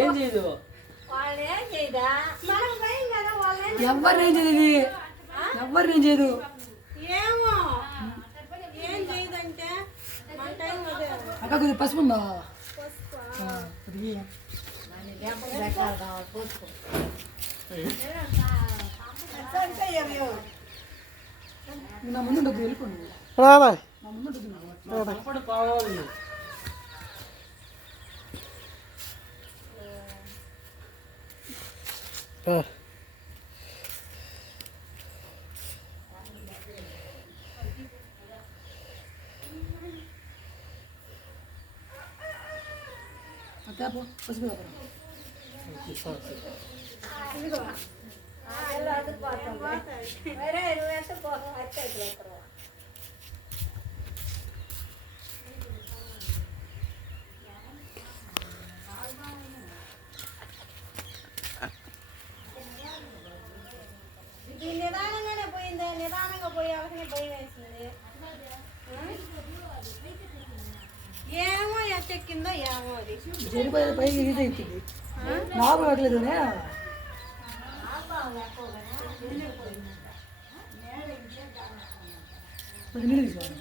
ఏం చేయదు ఎవరిని ఏం చేయదు ఎవరిని ఏం చేయదు ఏమో ఏం చేయదంటే అక్క కొద్దిగా పసుపు ఉందా నా ముందు డబ్బు వెళ్ళిపోండి నా ముందు డబ్బు కావాలి పసుపు నిదానంగానే పోయింది నిదానంగా పోయి అవసరం భయం వేసింది ఏమో ఎక్కిందో ఏమో అది జరిపోయేది పైకి ఇది ఎత్తింది నాకు అట్లేదు నీళ్ళు తీసుకోవాలి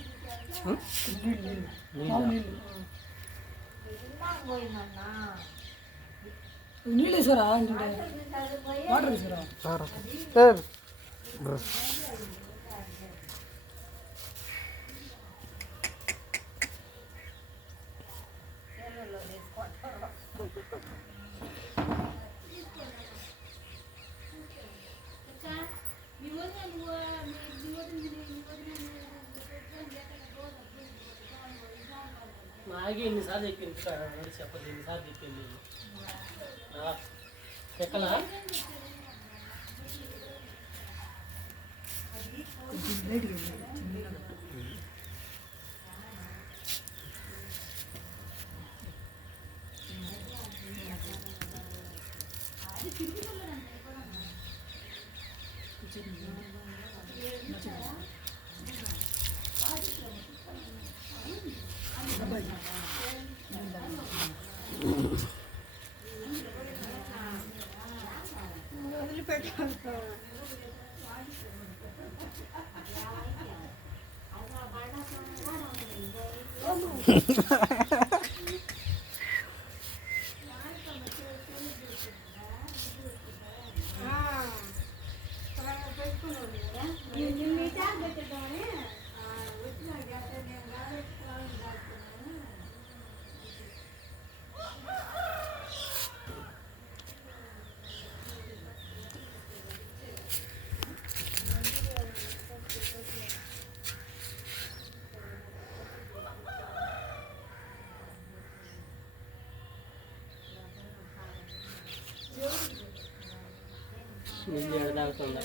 నీళ్ళు తీసుకోరా వాటర్ తీసుకోరా నాకే ఎన్నిసార్లు చెప్పింది చెప్పదు ఎన్నిసార్లు చెప్పింది ఎక్కలా నీళ్ళు ఎడదాగుతుందా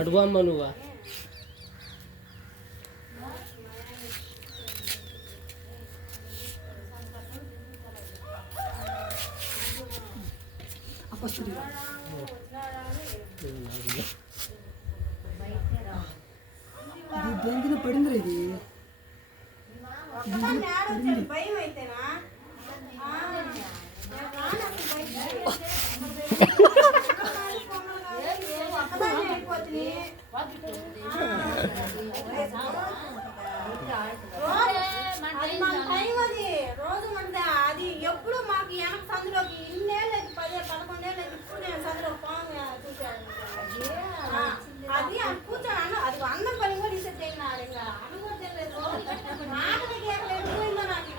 అడుగు అమ్మ నువ్వా దేనికి పడింది ఇది భయం అయితేనా రోజు మంది అది ఎప్పుడు మాకు వెనక సందులోకి ఇన్నేళ్ళు 10-11 ఇప్పుడు నేను సందులో పాము చూశాను అది కూర్చోను అది అందం పని కూడా ఇస్తే తిన్నాడు ఇంకా అను కూడా తెలియదు మాటలకి ఎక్కడెళ్ళిపోయిందో నాకు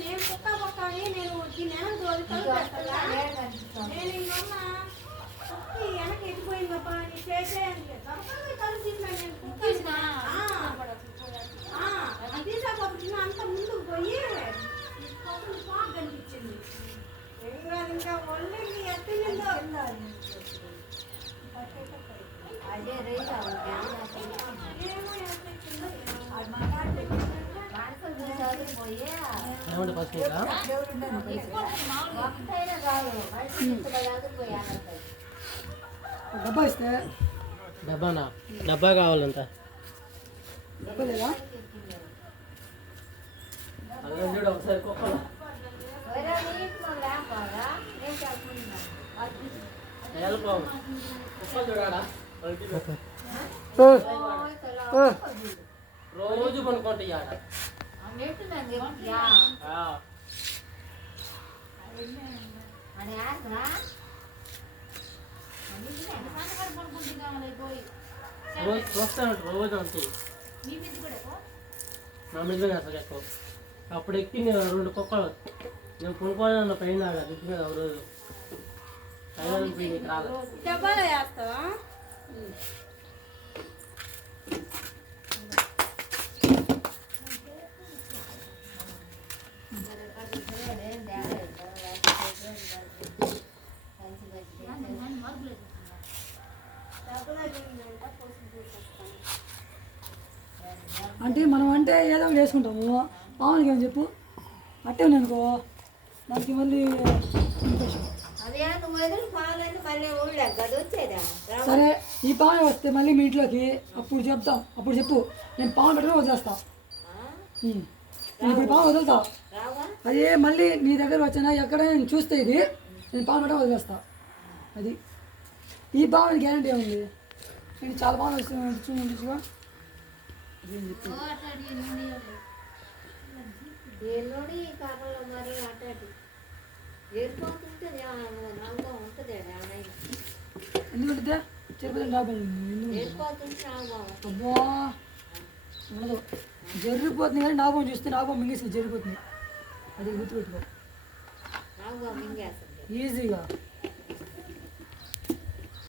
నేను కుక్క పక్క నేను దీన్ని నేను ఇంకమ్మ వెనక ఎక్కిపోయిందప్ప నీ చేసే కలిసిందా నేను కుక్క తీసాకపోతున్నా అంత ముందుకు పోయి పాక కనిపించింది ఇంకా ఒళ్ళకి ఎత్తిందో అదే రైతు డబ్బా ఇస్తే డబ్బానా? డబ్బా కావాలంట. చెప్పలేదా అలా చూడు ఒకసారి కుక్కలు వెళ్ళిపోవు. కుక్కలు చూడాడా రోజు పనుకుంటాయి ఆడ. రోజు వస్తాను, రోజు ఉంటాయి. నా మీద అసలు ఎక్కువ అప్పుడు ఎక్కి నేను 2 కుక్కలు నేను కొనుక్కోవాలన్న పైన దిక్కు మీద ఒక రోజు పైన రాలేదు. డబ్బాలో వేస్తావా? అంటే మనం అంటే ఏదో ఒకటి వేసుకుంటాము. మామూలుగా ఏమని చెప్పు అట్టే ఉంది అనుకో దానికి మళ్ళీ ఇన్ఫెక్షన్. సరే ఈ పాము వస్తే మళ్ళీ మీ ఇంట్లోకి అప్పుడు చెప్తాం. అప్పుడు చెప్పు నేను పాము పెట్టడం వదిలేస్తా. నేను ఇప్పుడు పాము వదులుతా. అది మళ్ళీ నీ దగ్గర వచ్చినా ఎక్కడ నేను చూస్తే ఇది నేను పాము పెట్టడం వదిలేస్తా. అది ఈ పాము గ్యారంటీ ఏముంది? నేను చాలా పాములు వస్తున్నాగా ఎందుకంటే తిరుపతి లాభం అబ్బా ఉండదు. జరిగిపోతుంది కానీ నాగం చూస్తే నాగం మింగేసి జరిగిపోతుంది. అది గుర్తుపెట్టుకో ఈజీగా.